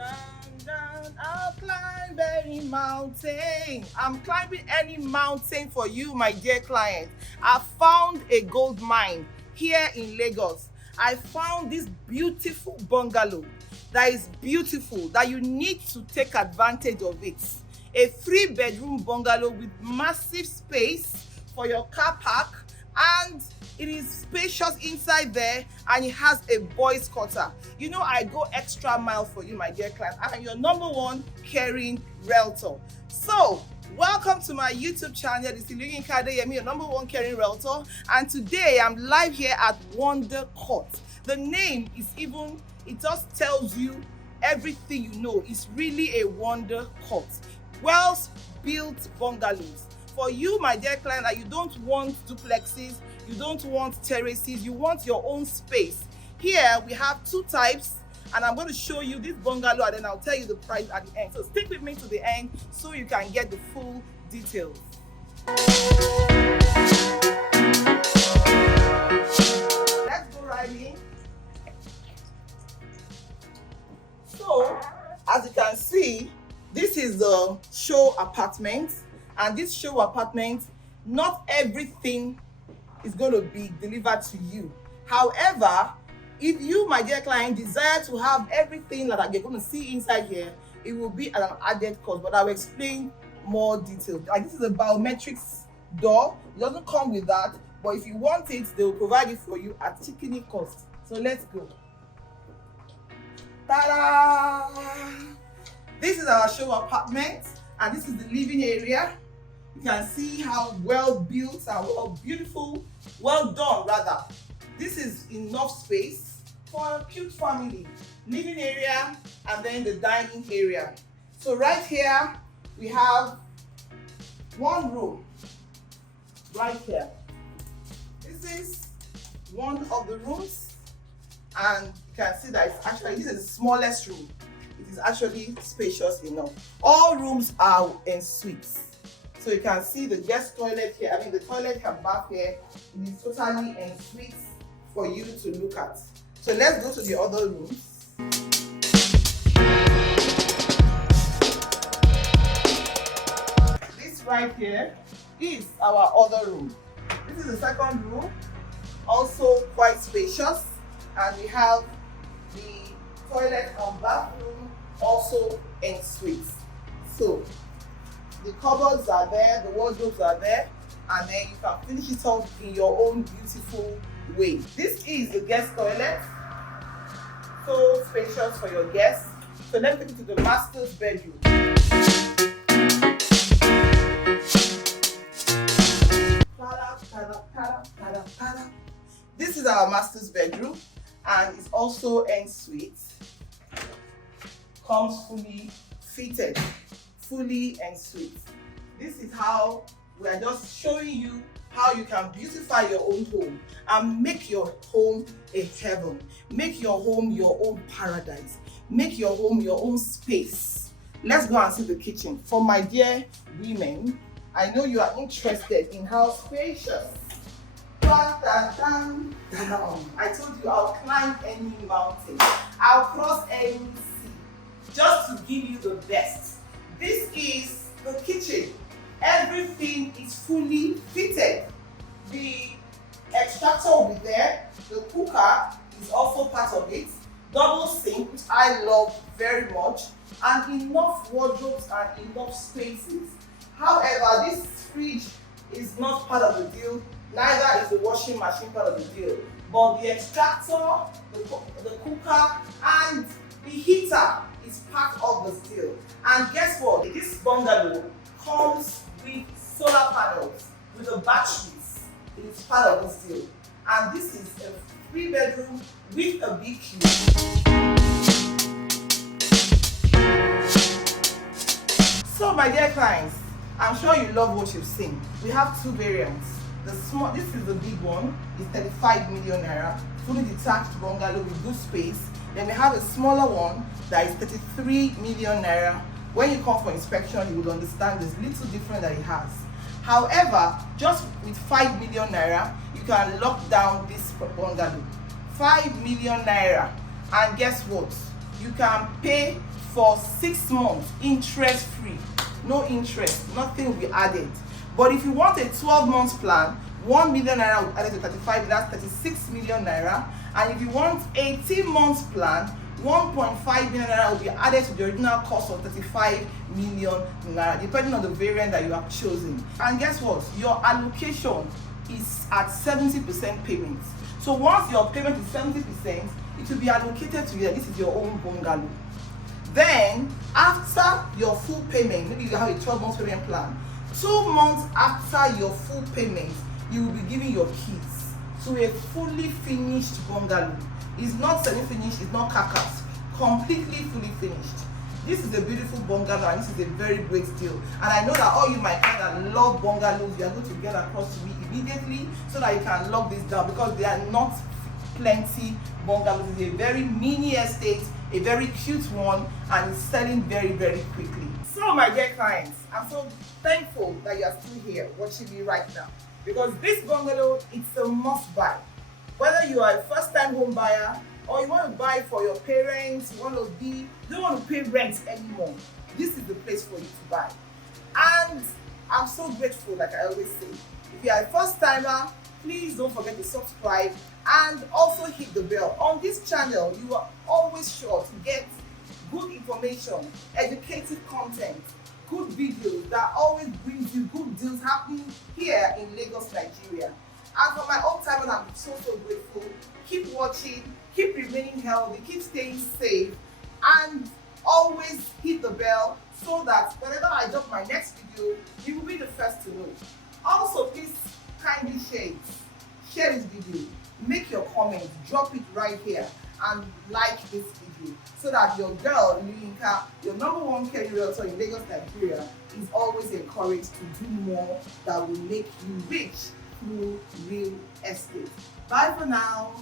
I'll climb any mountain. I'm climbing any mountain for you, my dear client. I found a gold mine here in Lagos. I found this beautiful bungalow that is beautiful, that you need to take advantage of it. A 3-bedroom bungalow with massive space for your car park, and it is spacious inside there, and it has a boys quarter. You know, I go extra mile for you, my dear client. I am your #1 caring realtor. So welcome to my YouTube channel. This is Lugin Kadeyemi, your #1 caring realtor, and today I'm live here at Wonder Court. The name is it just tells you everything you know. It's really a wonder court. Well built bungalows for you, my dear client, that you don't want duplexes, you don't want terraces, you want your own space. Here we have 2 types, and I'm going to show you this bungalow, and then I'll tell you the price at the end. So stick with me to the end so you can get the full details. Let's go right in. So as you can see, this is the show apartment, and this show apartment, not everything is going to be delivered to you. However, if you, my dear client, desire to have everything that you're going to see inside here, it will be at an added cost, but I will explain more details. Like, this is a biometrics door. It doesn't come with that, but if you want it, they will provide it for you at chickeny cost. So let's go. Ta-da! This is our show apartment, and this is the living area. You can see how well built and well done rather. This is enough space for a cute family. Living area, and then the dining area. So right here we have 1 room right here. This is one of the rooms, and you can see that this is the smallest room. It is actually spacious enough. All rooms are en suites. So you can see the guest toilet here. I mean, the toilet and bath here. It is totally en suite for you to look at. So let's go to the other rooms. This right here is our other room. This is the second room, also quite spacious, and we have the toilet and bathroom also en suite. So the cupboards are there, the wardrobes are there, and then you can finish it off in your own beautiful way. This is the guest toilet, so spacious for your guests. So let's take it to the master's bedroom. This is our master's bedroom, and it's also en suite. Comes fully fitted, fully en suite. This is how we are just showing you how you can beautify your own home and make your home a heaven. Make your home your own paradise. Make your home your own space. Let's go and see the kitchen. For my dear women, I know you are interested in how spacious. I told you I'll climb any mountain. I'll cross any sea just to give you the best. This is the kitchen. Everything is fully fitted. The extractor will be there. The cooker is also part of it. Double sink, which I love very much, and enough wardrobes and enough spaces. However, this fridge is not part of the deal. Neither is the washing machine part of the deal. But the extractor, the cooker, and the heater is part of the deal. And guess what? This bungalow comes with solar panels, with the batteries. It is part of this deal. And this is a 3-bedroom with a BQ. So my dear clients, I'm sure you love what you've seen. We have 2 variants. This is the big one. It's 35 million naira, fully detached bungalow with good space. Then we have a smaller one that is 33 million naira. When you come for inspection, you will understand there's little different that it has. However, just with 5 million naira, you can lock down this bungalow. 5 million naira. And guess what? You can pay for 6 months, interest free, no interest, nothing will be added. But if you want a 12 months plan, 1 million naira will be added to 35, that's 36 million naira. And if you want 18 months plan, 1.5 million naira will be added to the original cost of 35 million naira, depending on the variant that you have chosen. And guess what? Your allocation is at 70% payment. So once your payment is 70%, it will be allocated to you. This is your own bungalow. Then, after your full payment, maybe you have a 12 months payment plan, 2 months after your full payment, you will be given your keys to a fully finished bungalow. It's not semi-finished, it's not carcass, completely fully finished. This is a beautiful bungalow and this is a very great deal. And I know that all you my friends that love bungalows, you are going to get across to me immediately so that you can lock this down, because they are not plenty bungalows. It's a very mini estate, a very cute one, and it's selling very, very quickly. So my dear clients, I'm so thankful that you are still here watching me right now, because this bungalow, it's a must buy. Whether you are a first-time home buyer or you want to buy for your parents, you don't want to pay rent anymore, this is the place for you to buy. And I'm so grateful, like I always say. If you are a first-timer, please don't forget to subscribe and also hit the bell. On this channel, you are always sure to get good information, educative content, good videos that always brings you good deals happening here in Lagos, Nigeria. And for my old timers, I'm so grateful. Keep watching, keep remaining healthy, keep staying safe, and always hit the bell so that whenever I drop my next video, you will be the first to know. Also, please kindly share this video, make your comment, drop it right here, and like this video so that your girl, Linka, your #1 career realtor in Lagos, Nigeria, is always encouraged to do more that will make you rich through real estate. Bye for now.